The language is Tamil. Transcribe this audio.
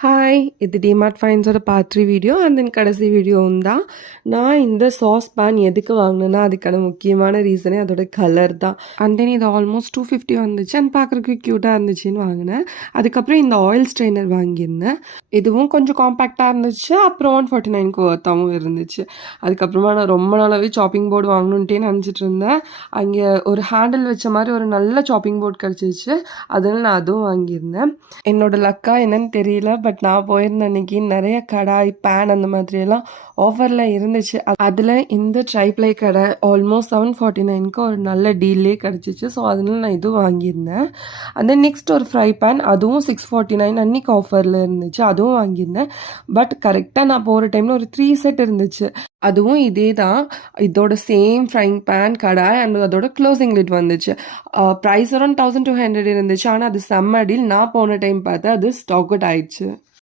ஹாய்! இது டிமார்ட் ஃபைண்ட்ஸோட பார்ட் 3 வீடியோ அண்ட் தென் கடைசி வீடியோவும் தான். நான் இந்த சாஸ் பேன் எதுக்கு வாங்கினேன்னா, அதுக்கான முக்கியமான ரீசனே அதோட கலர் தான். அண்ட் தென் இது ஆல்மோஸ்ட் 250 வந்துச்சு அண்ட் பார்க்குறதுக்கு க்யூட்டாக இருந்துச்சுன்னு வாங்கினேன். அதுக்கப்புறம் இந்த ஆயில் ஸ்ட்ரெயினர் வாங்கியிருந்தேன். இதுவும் கொஞ்சம் காம்பேக்டாக இருந்துச்சு. அப்புறம் 149க்கு ஒர்த்தாகவும் இருந்துச்சு. அதுக்கப்புறமா நான் ரொம்ப நாளாகவே சாப்பிங் போர்டு வாங்கணுன்ட்டே நினச்சிட்டு இருந்தேன். அங்கே ஒரு ஹேண்டில் வச்ச மாதிரி ஒரு நல்ல சாப்பிங் போர்டு கிடச்சிச்சு. அதனால நான் அதுவும் வாங்கியிருந்தேன். என்னோட லக்கா என்னன்னு தெரியல. பட் நான் போயிருந்த அன்னைக்கு நிறைய கடாய் பேன் அந்த மாதிரியெல்லாம் ஆஃபரில் இருந்துச்சு. அதில் இந்த ட்ரைப்ளை கடை ஆல்மோஸ்ட் 749க்கு ஒரு நல்ல டீல்லே கிடச்சிச்சு. ஸோ அதனால நான் இதுவும் வாங்கியிருந்தேன். அந்த நெக்ஸ்ட் ஒரு ஃப்ரை பேன் அதுவும் 649 அன்னைக்கு ஆஃபரில் இருந்துச்சு. அதுவும் வாங்கியிருந்தேன். பட் கரெக்டாக நான் போகிற டைமில் ஒரு 3 செட் இருந்துச்சு. அதுவும் இதே தான். இதோட same frying pan kadai and அதோட க்ளோசிங் லிட் வந்துச்சு. ப்ரைஸ் அரௌண்ட் 1200 இருந்துச்சு. ஆனால் அது செம்ம டீல். நான் போன டைம் பார்த்தா அது ஸ்டாக் அவுட் ஆயிடுச்சு.